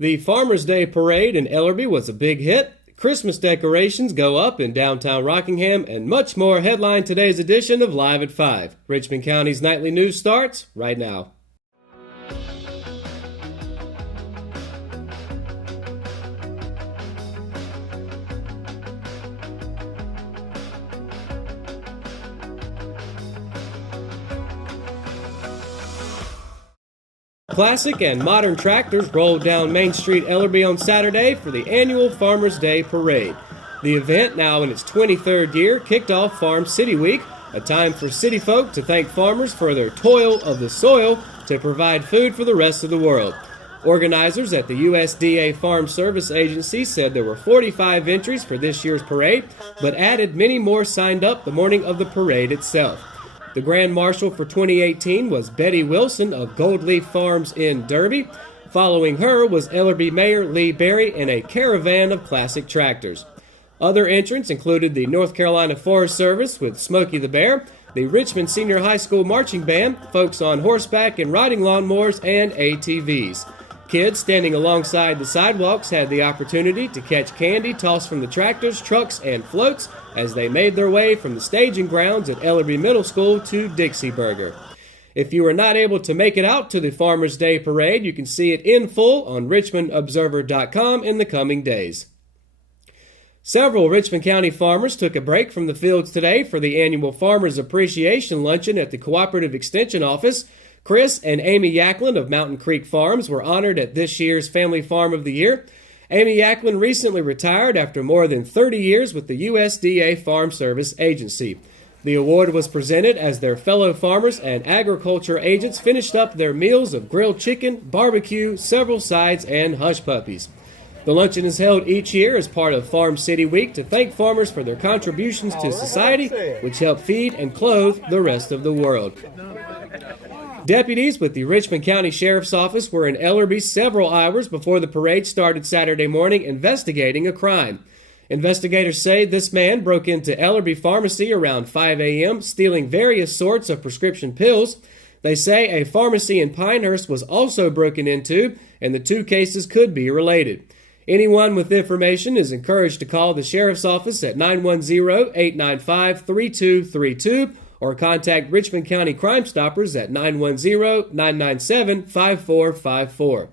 The Farmers' Day Parade in Ellerbe was a big hit. Christmas decorations go up in downtown Rockingham, and much more headline today's edition of Live at 5. Richmond County's nightly news starts right now. Classic and modern tractors rolled down Main Street, Ellerbe on Saturday for the annual Farmers' Day Parade. The event, now in its 23rd year, kicked off Farm City Week, a time for city folk to thank farmers for their toil of the soil to provide food for the rest of the world. Organizers at the USDA Farm Service Agency said there were 45 entries for this year's parade, but added many more signed up the morning of the parade itself. The Grand Marshal for 2018 was Betty Wilson of Gold Leaf Farms in Derby. Following her was Ellerbe Mayor Lee Berry in a caravan of classic tractors. Other entrants included the North Carolina Forest Service with Smokey the Bear, the Richmond Senior High School Marching Band, folks on horseback and riding lawnmowers, and ATVs. Kids standing alongside the sidewalks had the opportunity to catch candy tossed from the tractors, trucks, and floats as they made their way from the staging grounds at Ellerbe Middle School to Dixie Burger. If you were not able to make it out to the Farmers' Day Parade, you can see it in full on richmondobserver.com in the coming days. Several Richmond County farmers took a break from the fields today for the annual Farmers Appreciation Luncheon at the Cooperative Extension Office. Chris and Amy Yacklin of Mountain Creek Farms were honored at this year's Family Farm of the Year. Amy Yacklin recently retired after more than 30 years with the USDA Farm Service Agency. The award was presented as their fellow farmers and agriculture agents finished up their meals of grilled chicken, barbecue, several sides, and hush puppies. The luncheon is held each year as part of Farm City Week to thank farmers for their contributions to society, which help feed and clothe the rest of the world. Deputies with the Richmond County Sheriff's Office were in Ellerbe several hours before the parade started Saturday morning investigating a crime. Investigators say this man broke into Ellerbe Pharmacy around 5 a.m., stealing various sorts of prescription pills. They say a pharmacy in Pinehurst was also broken into, and the two cases could be related. Anyone with information is encouraged to call the Sheriff's Office at 910-895-3232 or contact Richmond County Crime Stoppers at 910-997-5454.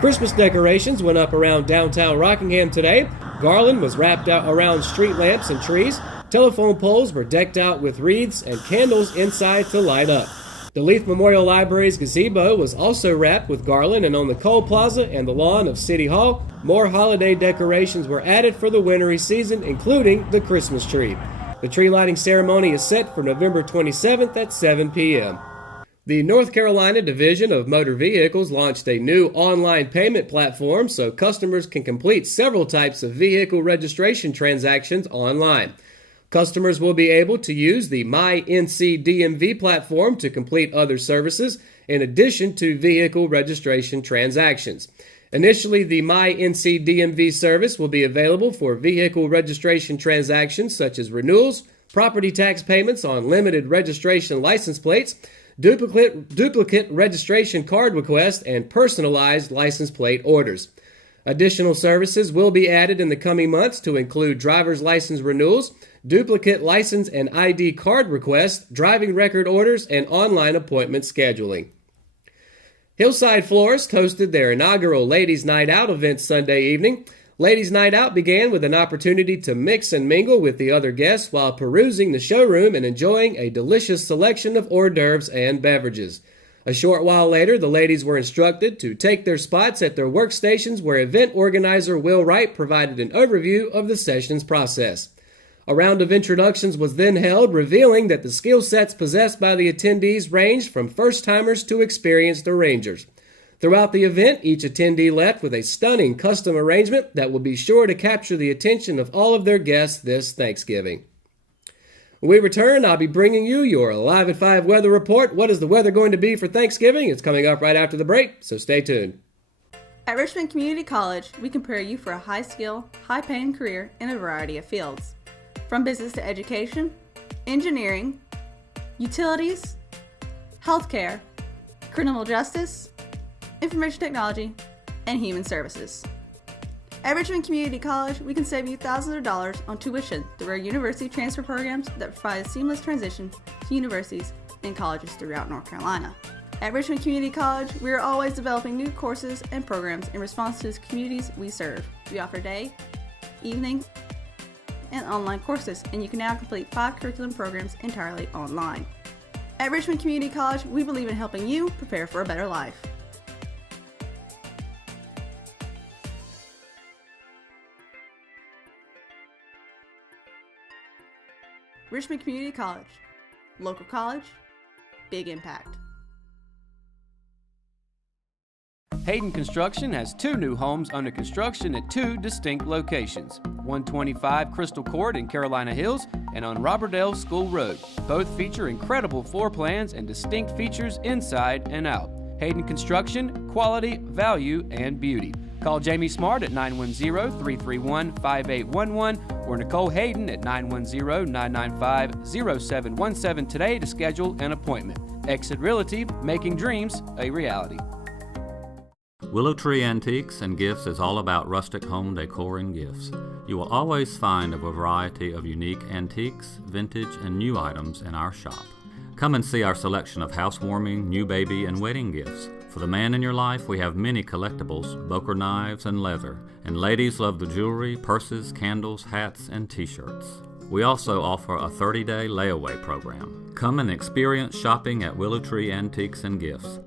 Christmas decorations went up around downtown Rockingham today. Garland was wrapped out around street lamps and trees. Telephone poles were decked out with wreaths and candles inside to light up. The Leaf Memorial Library's gazebo was also wrapped with garland, and on the Cole Plaza and the lawn of City Hall, more holiday decorations were added for the wintry season, including the Christmas tree. The tree lighting ceremony is set for November 27th at 7 p.m. The North Carolina Division of Motor Vehicles launched a new online payment platform so customers can complete several types of vehicle registration transactions online. Customers will be able to use the My NC DMV platform to complete other services in addition to vehicle registration transactions. Initially, the My NC DMV service will be available for vehicle registration transactions such as renewals, property tax payments on limited registration license plates, duplicate registration card requests, and personalized license plate orders. Additional services will be added in the coming months to include driver's license renewals, duplicate license and ID card requests, driving record orders, and online appointment scheduling. Hillside Florist hosted their inaugural Ladies' Night Out event Sunday evening. Ladies' Night Out began with an opportunity to mix and mingle with the other guests while perusing the showroom and enjoying a delicious selection of hors d'oeuvres and beverages. A short while later, the ladies were instructed to take their spots at their workstations where event organizer Will Wright provided an overview of the session's process. A round of introductions was then held, revealing that the skill sets possessed by the attendees ranged from first-timers to experienced arrangers. Throughout the event, each attendee left with a stunning custom arrangement that will be sure to capture the attention of all of their guests this Thanksgiving. When we return, I'll be bringing you your Live at 5 weather report. What is the weather going to be for Thanksgiving? It's coming up right after the break, so stay tuned. At Richmond Community College, we prepare you for a high-skill, high-paying career in a variety of fields. From business to education, engineering, utilities, healthcare, criminal justice, information technology, and human services. At Richmond Community College, we can save you thousands of dollars on tuition through our university transfer programs that provide a seamless transition to universities and colleges throughout North Carolina. At Richmond Community College, we are always developing new courses and programs in response to the communities we serve. We offer day, evening, and online courses, and you can now complete 5 curriculum programs entirely online. At Richmond Community College, we believe in helping you prepare for a better life. Richmond Community College. Local college, big impact. Hayden Construction has 2 new homes under construction at 2 distinct locations. 125 Crystal Court in Carolina Hills and on Robertdale School Road. Both feature incredible floor plans and distinct features inside and out. Hayden Construction, quality, value, and beauty. Call Jamie Smart at 910-331-5811 or Nicole Hayden at 910-995-0717 today to schedule an appointment. Exit Realty, making dreams a reality. Willow Tree Antiques and Gifts is all about rustic home decor and gifts. You will always find a variety of unique antiques, vintage, and new items in our shop. Come and see our selection of housewarming, new baby, and wedding gifts. For the man in your life, we have many collectibles, Boker knives, and leather. And ladies love the jewelry, purses, candles, hats, and t-shirts. We also offer a 30-day layaway program. Come and experience shopping at Willow Tree Antiques and Gifts.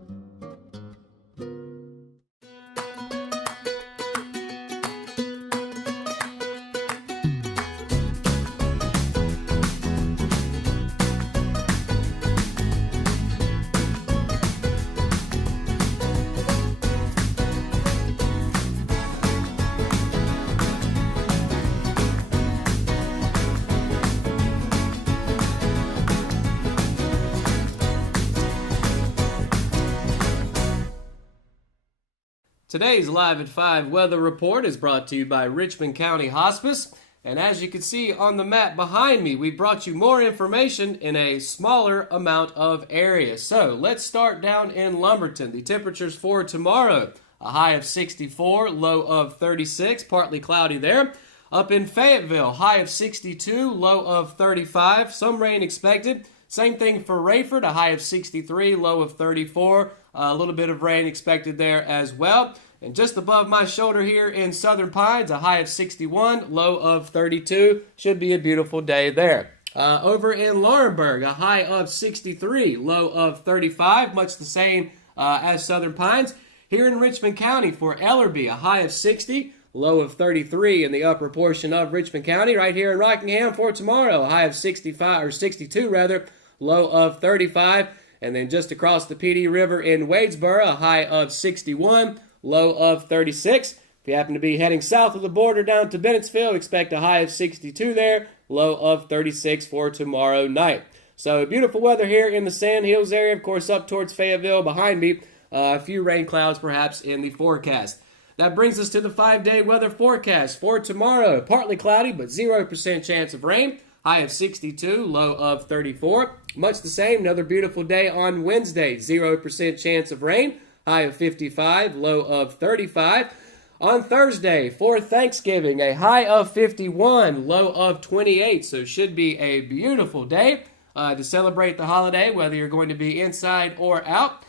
Today's Live at 5 weather report is brought to you by Richmond County Hospice. And as you can see on the map behind me, we brought you more information in a smaller amount of area. So let's start down in Lumberton. The temperatures for tomorrow, a high of 64, low of 36, partly cloudy there. Up in Fayetteville, high of 62, low of 35, some rain expected. Same thing for Rayford, a high of 63, low of 34, a little bit of rain expected there as well. And just above my shoulder here in Southern Pines, a high of 61, low of 32. Should be a beautiful day there. Over in Laurinburg, a high of 63, low of 35, much the same as Southern Pines. Here in Richmond County for Ellerby, a high of 60, low of 33 in the upper portion of Richmond County. Right here in Rockingham for tomorrow, a high of 65 or 62 rather, low of 35. And then just across the PD River in Wadesboro, a high of 61, low of 36. If you happen to be heading south of the border down to Bennettsville, expect a high of 62 there, low of 36 for tomorrow night. So beautiful weather here in the Sand Hills area, of course up towards Fayetteville behind me. A few rain clouds perhaps in the forecast. That brings us to the 5-day weather forecast for tomorrow. Partly cloudy, but 0% chance of rain. High of 62, low of 34. Much the same, another beautiful day on Wednesday. 0% chance of rain. High of 55, low of 35. On Thursday, for Thanksgiving, a high of 51, low of 28. So should be a beautiful day to celebrate the holiday, whether you're going to be inside or out.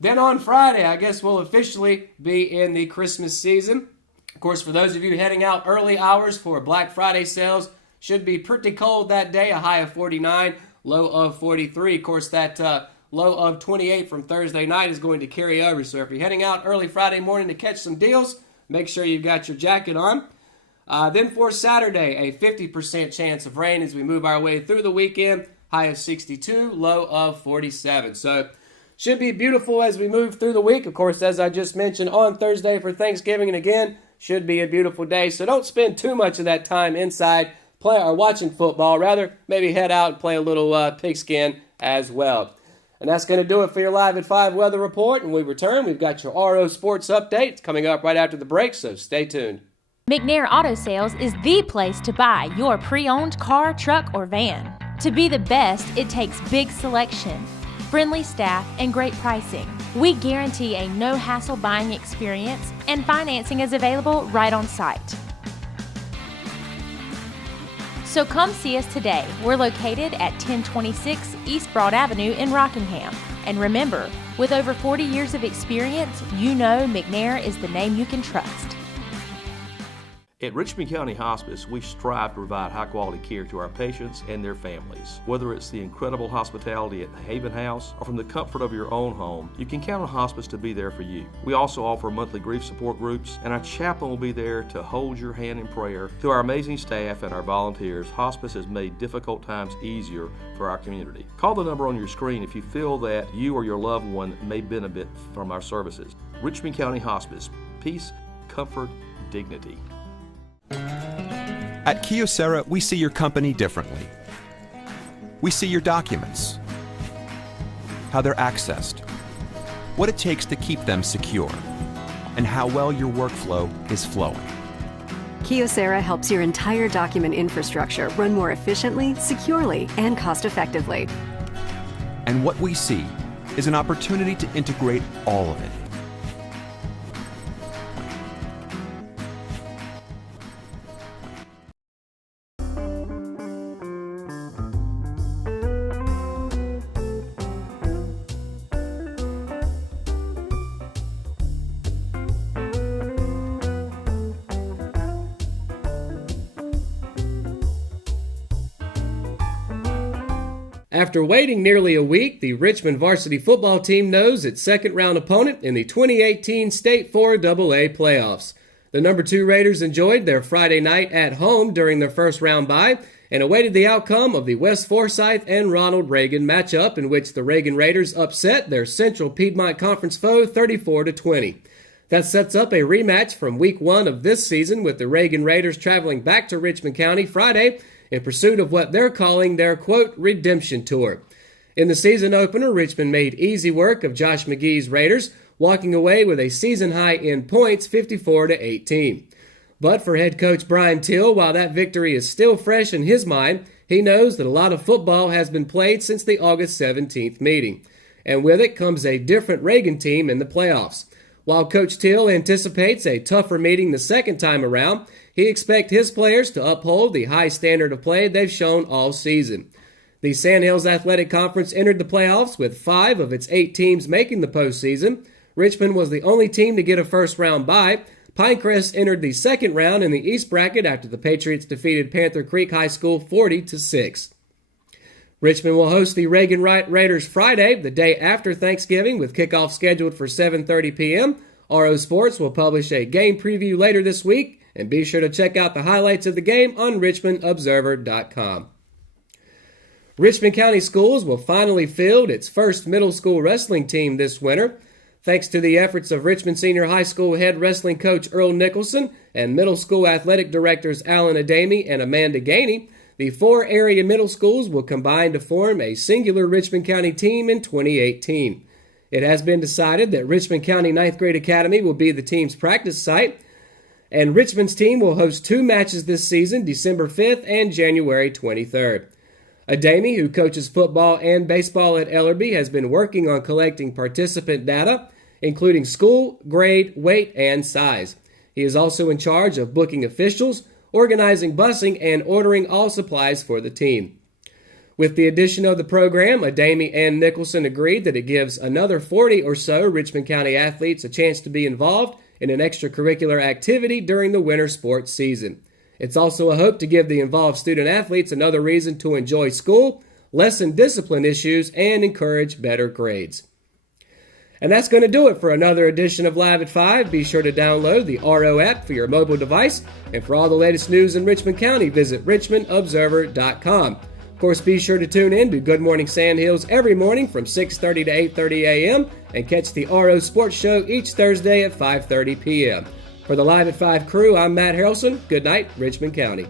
Then on Friday, I guess we'll officially be in the Christmas season. Of course, for those of you heading out early hours for Black Friday sales, should be pretty cold that day, a high of 49, low of 43. Of course, that low of 28 from Thursday night is going to carry over. So if you're heading out early Friday morning to catch some deals, make sure you've got your jacket on. Then for Saturday, a 50% chance of rain as we move our way through the weekend. High of 62, low of 47. So should be beautiful as we move through the week. Of course, as I just mentioned, on Thursday for Thanksgiving, and again, should be a beautiful day. So don't spend too much of that time inside or watching football. Rather, maybe head out and play a little pigskin as well. And that's going to do it for your Live at 5 weather report. And when we return, we've got your RO Sports Update coming up right after the break, so stay tuned. McNair Auto Sales is the place to buy your pre-owned car, truck, or van. To be the best, it takes big selection, friendly staff, and great pricing. We guarantee a no-hassle buying experience, and financing is available right on site. So come see us today. We're located at 1026 East Broad Avenue in Rockingham. And remember, with over 40 years of experience, you know McNair is the name you can trust. At Richmond County Hospice, we strive to provide high-quality care to our patients and their families. Whether it's the incredible hospitality at the Haven House or from the comfort of your own home, you can count on hospice to be there for you. We also offer monthly grief support groups, and our chaplain will be there to hold your hand in prayer. Through our amazing staff and our volunteers, hospice has made difficult times easier for our community. Call the number on your screen if you feel that you or your loved one may benefit from our services. Richmond County Hospice. Peace, comfort, dignity. At Kyocera, we see your company differently. We see your documents, how they're accessed, what it takes to keep them secure, and how well your workflow is flowing. Kyocera helps your entire document infrastructure run more efficiently, securely, and cost-effectively. And what we see is an opportunity to integrate all of it. After waiting nearly a week, the Richmond varsity football team knows its second-round opponent in the 2018 State 4AA playoffs. The number 2 Raiders enjoyed their Friday night at home during their first-round bye and awaited the outcome of the West Forsyth and Ronald Reagan matchup, in which the Reagan Raiders upset their Central Piedmont Conference foe 34-20. That sets up a rematch from Week 1 of this season, with the Reagan Raiders traveling back to Richmond County Friday in pursuit of what they're calling their, quote, redemption tour. In the season opener, Richmond made easy work of Josh McGee's Raiders, walking away with a season high in points, 54-18. But for head coach Brian Till, while that victory is still fresh in his mind, he knows that a lot of football has been played since the August 17th meeting. And with it comes a different Reagan team in the playoffs. While Coach Till anticipates a tougher meeting the second time around, he expects his players to uphold the high standard of play they've shown all season. The Sandhills Athletic Conference entered the playoffs with 5 of its 8 teams making the postseason. Richmond was the only team to get a first-round bye. Pinecrest entered the second round in the East bracket after the Patriots defeated Panther Creek High School 40-6. Richmond will host the Reagan Raiders Friday, the day after Thanksgiving, with kickoff scheduled for 7:30 p.m. RO Sports will publish a game preview later this week, and be sure to check out the highlights of the game on richmondobserver.com. Richmond County Schools will finally field its first middle school wrestling team this winter. Thanks to the efforts of Richmond Senior High School head wrestling coach Earl Nicholson and middle school athletic directors Alan Adamy and Amanda Gainey, the 4 area middle schools will combine to form a singular Richmond County team in 2018. It has been decided that Richmond County 9th Grade Academy will be the team's practice site, and Richmond's team will host 2 matches this season, December 5th and January 23rd. Adamy, who coaches football and baseball at Ellerbe, has been working on collecting participant data, including school, grade, weight, and size. He is also in charge of booking officials, organizing busing, and ordering all supplies for the team. With the addition of the program, Adamy and Nicholson agreed that it gives another 40 or so Richmond County athletes a chance to be involved in an extracurricular activity during the winter sports season. It's also a hope to give the involved student-athletes another reason to enjoy school, lessen discipline issues, and encourage better grades. And that's going to do it for another edition of Live at 5. Be sure to download the RO app for your mobile device. And for all the latest news in Richmond County, visit richmondobserver.com. Of course, be sure to tune in to Good Morning Sandhills every morning from 6:30 to 8:30 a.m. and catch the RO Sports Show each Thursday at 5:30 p.m. For the Live at 5 crew, I'm Matt Harrelson. Good night, Richmond County.